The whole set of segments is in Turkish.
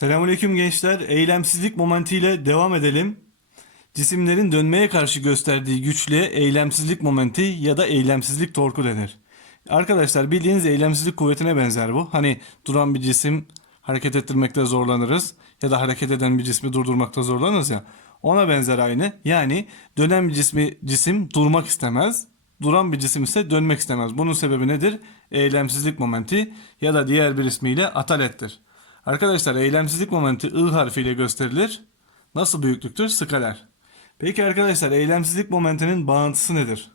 Selamünaleyküm gençler. Eylemsizlik momentiyle devam edelim. Cisimlerin dönmeye karşı gösterdiği güçlüğe eylemsizlik momenti ya da eylemsizlik torku denir. Arkadaşlar bildiğiniz eylemsizlik kuvvetine benzer bu. Hani duran bir cisim hareket ettirmekte zorlanırız ya da hareket eden bir cismi durdurmakta zorlanırız ya. Ona benzer aynı. Yani dönen bir cismi cisim durmak istemez. Duran bir cisim ise dönmek istemez. Bunun sebebi nedir? Eylemsizlik momenti ya da diğer bir ismiyle atalettir. Arkadaşlar eylemsizlik momenti I harfiyle gösterilir. Nasıl büyüklüktür? Skaler. Peki arkadaşlar eylemsizlik momentinin bağıntısı nedir?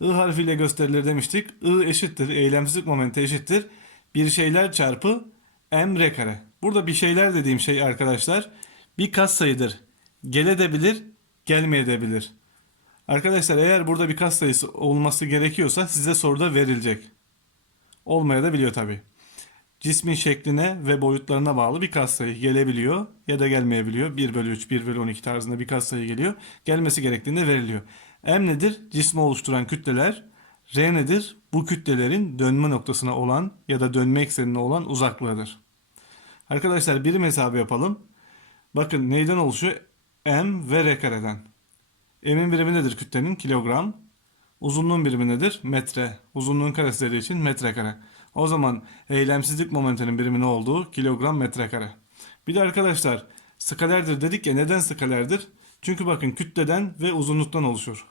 I harfiyle gösterilir demiştik. I eşittir. Eylemsizlik momenti eşittir. Bir şeyler çarpı m r kare. Burada bir şeyler dediğim şey arkadaşlar bir kas sayıdır. Geledebilir, gelmeyebilir. Arkadaşlar eğer burada bir kas sayısı olması gerekiyorsa size soruda verilecek. Olmaya da biliyor tabi. Cismin şekline ve boyutlarına bağlı bir katsayı gelebiliyor ya da gelmeyebiliyor. 1 bölü 3, 1 bölü 12 tarzında bir katsayı geliyor. Gelmesi gerektiğinde veriliyor. M nedir? Cismi oluşturan kütleler. R nedir? Bu kütlelerin dönme noktasına olan ya da dönme eksenine olan uzaklığıdır. Arkadaşlar birim hesabı yapalım. Bakın neyden oluşuyor? M ve R kareden. M'in birimi nedir kütlenin? Kilogram. Uzunluğun birimi nedir? Metre. Uzunluğun karesi dediği için metrekare. O zaman eylemsizlik momentinin birimi ne oldu? Kilogram metrekare. Bir de arkadaşlar skalerdir dedik ya neden skalerdir? Çünkü bakın kütleden ve uzunluktan oluşur.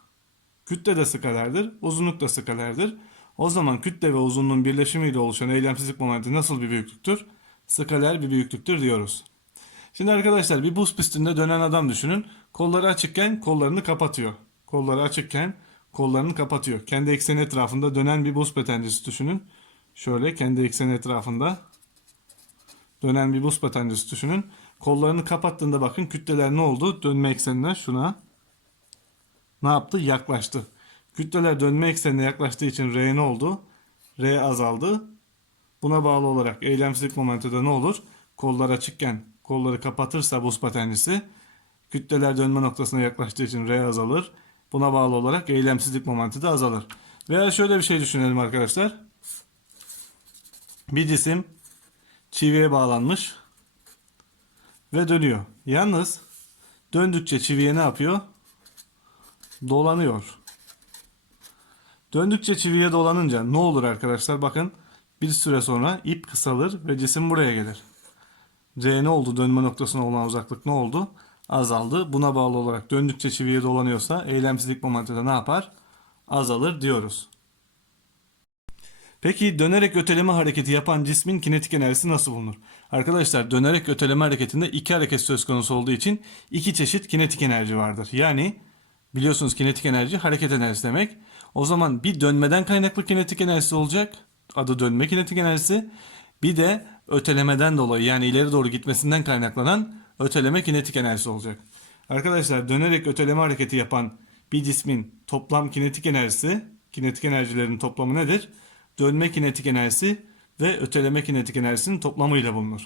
Kütle de skalerdir, uzunluk da skalerdir. O zaman kütle ve uzunluğun birleşimiyle oluşan eylemsizlik momenti nasıl bir büyüklüktür? Skaler bir büyüklüktür diyoruz. Şimdi arkadaşlar bir buz pistinde dönen adam düşünün. Kolları açıkken kollarını kapatıyor. Kolları açıkken kollarını kapatıyor. Kendi ekseni etrafında dönen bir buz patencesi düşünün. Şöyle kendi ekseni etrafında dönen bir buz patencesi düşünün. Kollarını kapattığında bakın kütleler ne oldu? Dönme eksenine şuna ne yaptı? Yaklaştı. Kütleler dönme eksenine yaklaştığı için R ne oldu? R azaldı. Buna bağlı olarak eylemsizlik momenti de ne olur? Kollar açıkken kolları kapatırsa buz patencesi kütleler dönme noktasına yaklaştığı için R azalır. Buna bağlı olarak eylemsizlik momenti de azalır. Veya şöyle bir şey düşünelim arkadaşlar. Bir cisim çiviye bağlanmış ve dönüyor. Yalnız döndükçe çiviye ne yapıyor? Dolanıyor. Döndükçe çiviye dolanınca ne olur arkadaşlar? Bakın bir süre sonra ip kısalır ve cisim buraya gelir. C ne oldu? Dönme noktasına olan uzaklık ne oldu? Azaldı. Buna bağlı olarak döndükçe çiviye dolanıyorsa eylemsizlik momenti de ne yapar? Azalır diyoruz. Peki dönerek öteleme hareketi yapan cismin kinetik enerjisi nasıl bulunur? Arkadaşlar dönerek öteleme hareketinde iki hareket söz konusu olduğu için iki çeşit kinetik enerji vardır. Yani biliyorsunuz kinetik enerji hareket enerjisi demek. O zaman bir dönmeden kaynaklı kinetik enerjisi olacak. Adı dönme kinetik enerjisi. Bir de ötelemeden dolayı yani ileri doğru gitmesinden kaynaklanan öteleme kinetik enerjisi olacak. Arkadaşlar dönerek öteleme hareketi yapan bir cismin toplam kinetik enerjisi, kinetik enerjilerin toplamı nedir? Dönme kinetik enerjisi ve öteleme kinetik enerjisinin toplamıyla bulunur.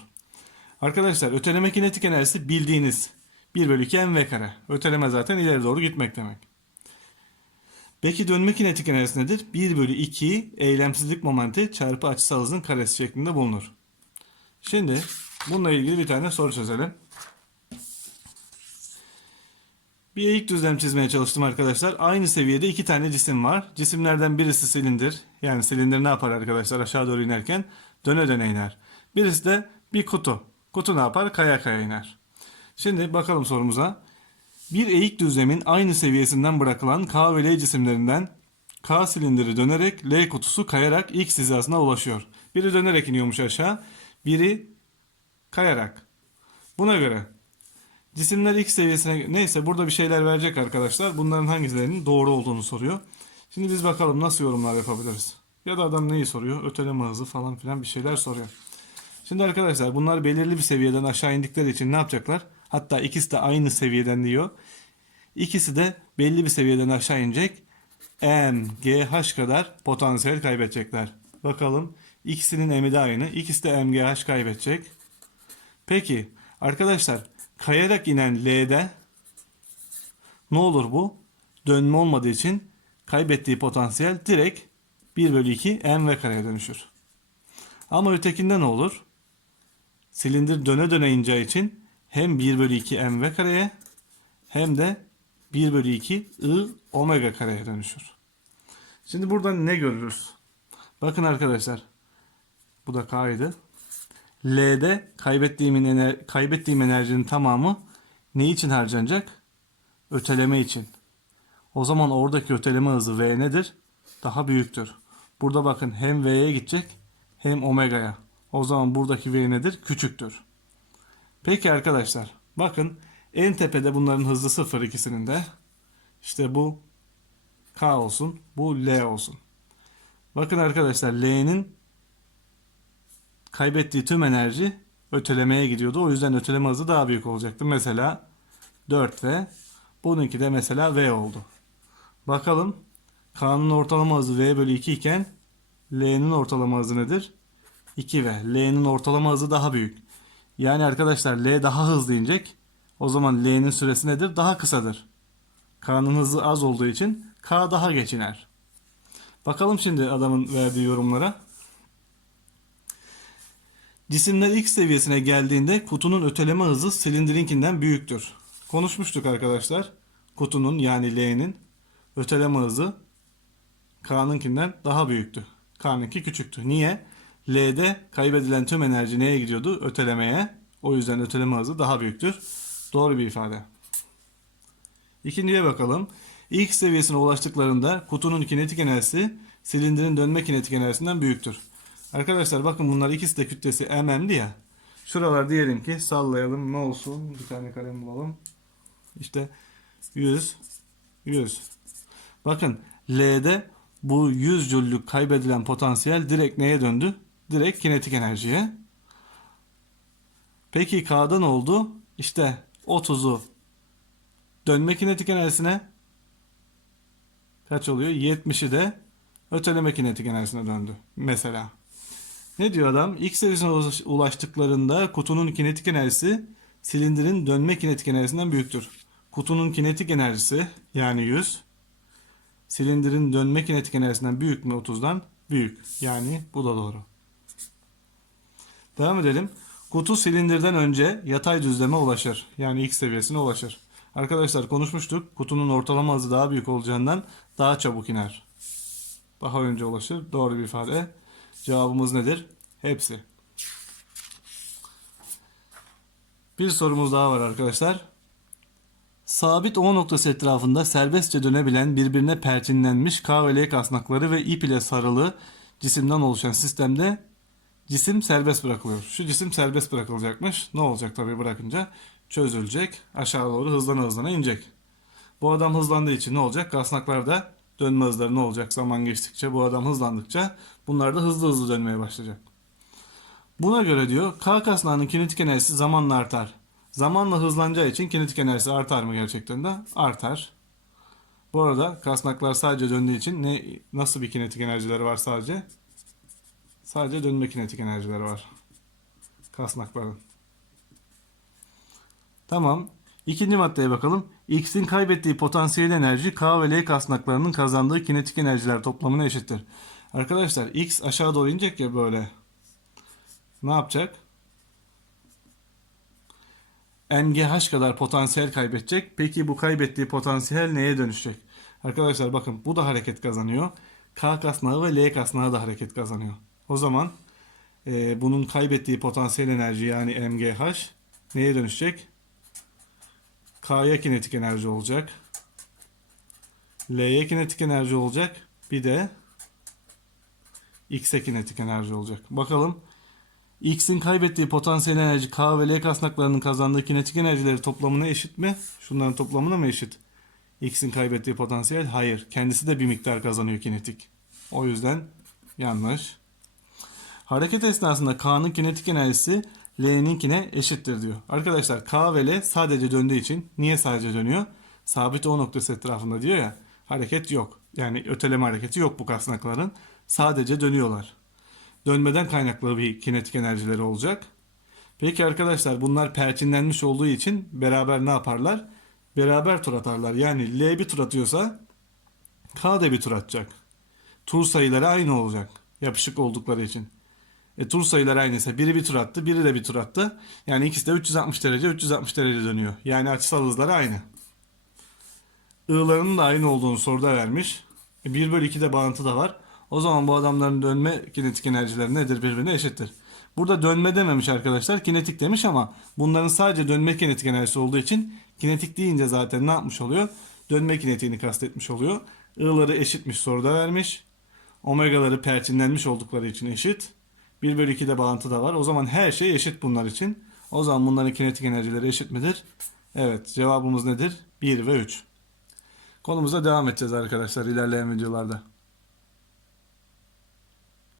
Arkadaşlar öteleme kinetik enerjisi bildiğiniz 1 bölü 2 mv kare. Öteleme zaten ileri doğru gitmek demek. Peki dönme kinetik enerjisi nedir? 1 bölü 2 eylemsizlik momenti çarpı açısal hızın karesi şeklinde bulunur. Şimdi bununla ilgili bir tane soru çözelim. Bir eğik düzlem çizmeye çalıştım arkadaşlar. Aynı seviyede iki tane cisim var. Cisimlerden birisi silindir. Yani silindir ne yapar arkadaşlar aşağı doğru inerken? Döne döne iner. Birisi de bir kutu. Kutu ne yapar? Kaya kaya iner. Şimdi bakalım sorumuza. Bir eğik düzlemin aynı seviyesinden bırakılan K ve L cisimlerinden K silindiri dönerek L kutusu kayarak X hizasına ulaşıyor. Biri dönerek iniyormuş aşağı. Biri kayarak. Buna göre cisimler X seviyesine neyse burada bir şeyler verecek arkadaşlar. Bunların hangilerinin doğru olduğunu soruyor. Şimdi biz bakalım nasıl yorumlar yapabiliriz. Ya da adam neyi soruyor? Öteleme hızı falan filan bir şeyler soruyor. Şimdi arkadaşlar bunlar belirli bir seviyeden aşağı indikleri için ne yapacaklar? Hatta ikisi de aynı seviyeden diyor. İkisi de belli bir seviyeden aşağı inecek. M, G, H kadar potansiyel kaybedecekler. Bakalım ikisinin M'i de aynı. İkisi de M, G, H kaybedecek. Peki arkadaşlar kayarak inen L'de ne olur bu? Dönme olmadığı için kaybettiği potansiyel direkt 1 bölü 2 M ve kareye dönüşür. Ama ötekinde ne olur? silindir döne döne ineceği için hem 1 bölü 2 mv kareye hem de 1 bölü 2 i omega kareye dönüşür. Şimdi buradan ne görürüz? Bakın arkadaşlar. Bu da K'ydı. L'de kaybettiğim, ener kaybettiğim enerjinin tamamı ne için harcanacak? Öteleme için. O zaman oradaki öteleme hızı V nedir? Daha büyüktür. Burada bakın hem V'ye gidecek hem omega'ya. O zaman buradaki V nedir? Küçüktür. Peki arkadaşlar bakın en tepede bunların hızı sıfır ikisinin de. İşte bu K olsun bu L olsun. Bakın arkadaşlar L'nin kaybettiği tüm enerji ötelemeye gidiyordu. O yüzden öteleme hızı daha büyük olacaktı. Mesela 4V bununki de mesela V oldu. Bakalım K'nın ortalama hızı V bölü 2 iken L'nin ortalama hızı nedir? 2V. L'nin ortalama hızı daha büyük. Yani arkadaşlar L daha hızlı inecek. O zaman L'nin süresi nedir? Daha kısadır. K'nın hızı az olduğu için K daha geç iner. Bakalım şimdi adamın verdiği yorumlara. Cisimler X seviyesine geldiğinde kutunun öteleme hızı silindirinkinden büyüktür. Konuşmuştuk arkadaşlar. Kutunun yani L'nin öteleme hızı K'nınkinden daha büyüktü. K'nınki küçüktü. Niye? L'de kaybedilen tüm enerji neye gidiyordu? Ötelemeye. O yüzden öteleme hızı daha büyüktür. Doğru bir ifade. İkinciye bakalım. X seviyesine ulaştıklarında kutunun kinetik enerjisi silindirin dönme kinetik enerjisinden büyüktür. Arkadaşlar bakın bunlar ikisi de kütlesi mm'di ya. Şuralar diyelim ki sallayalım ne olsun bir tane kalem bulalım. İşte 100 100. Bakın L'de bu 100 jüllük kaybedilen potansiyel direkt neye döndü? Direkt kinetik enerjiye. Peki K'da ne oldu? İşte 30'u dönme kinetik enerjisine kaç oluyor? 70'i de öteleme kinetik enerjisine döndü. Mesela. Ne diyor adam? X ulaş- ulaştıklarında kutunun kinetik enerjisi silindirin dönme kinetik enerjisinden büyüktür. Kutunun kinetik enerjisi yani 100 silindirin dönme kinetik enerjisinden büyük mü 30'dan? Büyük. Yani bu da doğru. Devam edelim. Kutu silindirden önce yatay düzleme ulaşır. Yani X seviyesine ulaşır. Arkadaşlar konuşmuştuk. Kutunun ortalama hızı daha büyük olacağından daha çabuk iner. Daha önce ulaşır. Doğru bir ifade. Cevabımız nedir? Hepsi. Bir sorumuz daha var arkadaşlar. Sabit O noktası etrafında serbestçe dönebilen birbirine perçinlenmiş K ve L kasnakları ve ip ile sarılı cisimden oluşan sistemde cisim serbest bırakılıyor. Şu cisim serbest bırakılacakmış. Ne olacak tabii bırakınca? Çözülecek. Aşağı doğru hızlana hızlana inecek. Bu adam hızlandığı için ne olacak? Kasnaklar da dönme hızları ne olacak? Zaman geçtikçe bu adam hızlandıkça bunlar da hızlı hızlı dönmeye başlayacak. Buna göre diyor K kasnağının kinetik enerjisi zamanla artar. Zamanla hızlanacağı için kinetik enerjisi artar mı gerçekten de? Artar. Bu arada kasnaklar sadece döndüğü için ne nasıl bir kinetik enerjileri var sadece? Sadece dönme kinetik enerjileri var. Kasnakların. Tamam. İkinci maddeye bakalım. X'in kaybettiği potansiyel enerji K ve L kasnaklarının kazandığı kinetik enerjiler toplamına eşittir. Arkadaşlar X aşağı doğru inecek ya böyle. Ne yapacak? MGH kadar potansiyel kaybedecek. Peki bu kaybettiği potansiyel neye dönüşecek? Arkadaşlar bakın bu da hareket kazanıyor. K kasnağı ve L kasnağı da hareket kazanıyor. O zaman e, bunun kaybettiği potansiyel enerji yani MGH neye dönüşecek? K'ya kinetik enerji olacak. L'ye kinetik enerji olacak. Bir de X'e kinetik enerji olacak. Bakalım X'in kaybettiği potansiyel enerji K ve L kasnaklarının kazandığı kinetik enerjileri toplamına eşit mi? Şunların toplamına mı eşit? X'in kaybettiği potansiyel hayır. Kendisi de bir miktar kazanıyor kinetik. O yüzden yanlış. Hareket esnasında K'nın kinetik enerjisi L'ninkine eşittir diyor. Arkadaşlar K ve L sadece döndüğü için niye sadece dönüyor? Sabit O noktası etrafında diyor ya hareket yok. Yani öteleme hareketi yok bu kasnakların. Sadece dönüyorlar. Dönmeden kaynaklı bir kinetik enerjileri olacak. Peki arkadaşlar bunlar perçinlenmiş olduğu için beraber ne yaparlar? Beraber tur atarlar. Yani L bir tur atıyorsa K da bir tur atacak. Tur sayıları aynı olacak. Yapışık oldukları için. E, tur sayıları aynıysa biri bir tur attı, biri de bir tur attı. Yani ikisi de 360 derece, 360 derece dönüyor. Yani açısal hızları aynı. I'larının da aynı olduğunu soruda vermiş. E, 1 bölü 2'de bağıntı da var. O zaman bu adamların dönme kinetik enerjileri nedir? Birbirine eşittir. Burada dönme dememiş arkadaşlar. Kinetik demiş ama bunların sadece dönme kinetik enerjisi olduğu için kinetik deyince zaten ne yapmış oluyor? Dönme kinetiğini kastetmiş oluyor. I'ları eşitmiş soruda vermiş. Omega'ları perçinlenmiş oldukları için eşit. 1 bölü 2'de bağıntı da var. O zaman her şey eşit bunlar için. O zaman bunların kinetik enerjileri eşit midir? Evet. Cevabımız nedir? 1 ve 3. Konumuza devam edeceğiz arkadaşlar ilerleyen videolarda.